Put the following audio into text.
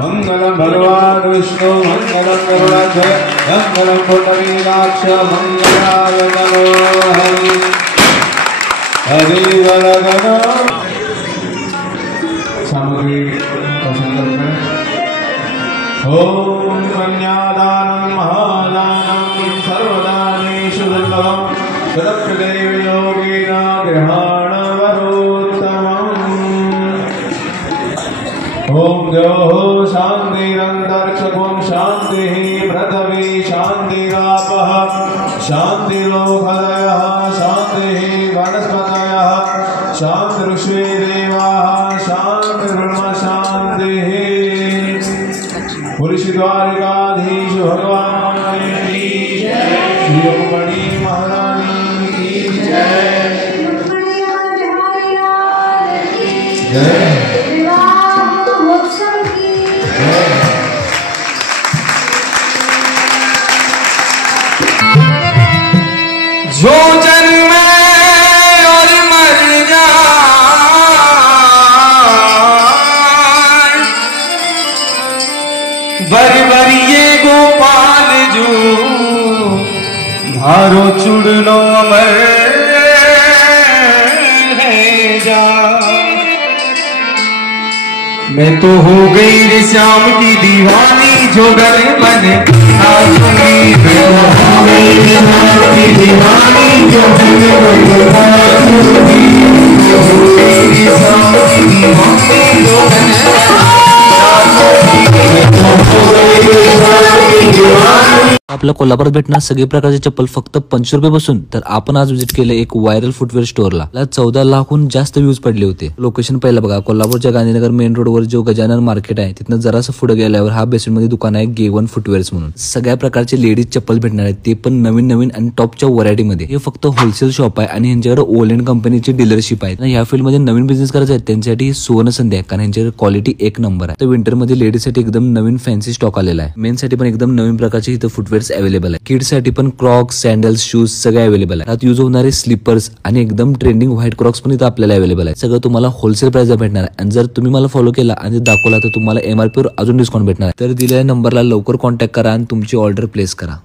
मंगलम भगवान विष्णु मंगलम गरुड़ाध्वज मंगलम पुंडरीकाक्ष मंगलाय नमो हरि हरि वरदन सामग्री का संकल्प में ओम कन्यादानं महादानं सर्वदानेषु दुर्लभं तदप्यदेव योगिना गृहाणवरोत्तमम् ओम द्योः शान्तिरन्तरिक्षं शान्तिः पृथिवी शान्तिरापः शान्तिरोषधयः शान्तिः वनस्पतयः शान्तिर्विश्वे देवाः शान्तिर्ब्रह्म शान्तिः पुरुषद्वारिकाधीश भगवान की जय श्री रुक्मिणी महारानी की जय जय जो जन्मे और मर जाए बरी बरी ये गोपाल जो भारो चुड़नो अमर है जा मैं तो हो गई रे श्याम की दीवानी जो गले मन आसुनी मैं तो हो गई रे श्याम की दीवानी जो गले मन आसुनी मैं हो गई रे श्याम की दीवानी जो गले मन आसुनी मैं तो हो गई रे श्याम की दीवानी। आपल्या कोल्हापुरात भेटणार सगळे प्रकारचे चप्पल फक्त 500 रुपये पासून। तर आपण आज विजिट केले एक व्हायरल फुटवेअर स्टोअरला। 14 लाखहून जास्त व्ह्यूज पडले होते। लोकेशन पहिला बघा, कोल्हापूरच्या गांधीनगर मेन रोडवर जो गजानन मार्केट आहे तिथनं जरासं पुढे गेल्यावर हा बेसमेंट मध्ये दुकान आहे G1 फुटवेअर्स म्हणून। सगळ्या प्रकारचे लेडीज चप्पल भेटणार आहेत, ते पण नवीन नवीन आणि टॉपच्या व्हरायटी मध्ये। हे फक्त होलसेल शॉप आहे आणि यांच्याकडे ओलेंड कंपनीची डीलरशिप आहे। या फील्ड मध्ये नवीन बिझनेस करायचा आहे त्यांच्यासाठी सुवर्ण संधी आहे, कारण यांच्याकडे क्वालिटी एक नंबर आहे। तर विंटर मध्ये लेडीज साठी एकदम नवीन फॅन्सी स्टॉक आलेला आहे। मेन साठी पण एकदम नवीन प्रकारचे इथं फुटवेअर्स चप्पल्स अवेलेबल आहे. किड्स साठी पण क्रॉक्स, सँडल्स, शूज सगळे अवेलेबल आहे. त्यात यूज होणारे स्लीपर्स आणि एकदम ट्रेंडिंग व्हाईट क्रॉक्स पण इथं आपल्याला अवेलेबल आहे. सगळं तुम्हाला होलसेल प्राइस भेटणार आहे. आणि जर तुम्ही मला फॉलो केला आणि दाखवला तर तुम्हाला MRP वर अजून डिस्काउंट भेटणार आहे. तर दिलेल्या नंबरला लवकर कॉन्टॅक्ट करा आणि तुमची ऑर्डर प्लेस करा.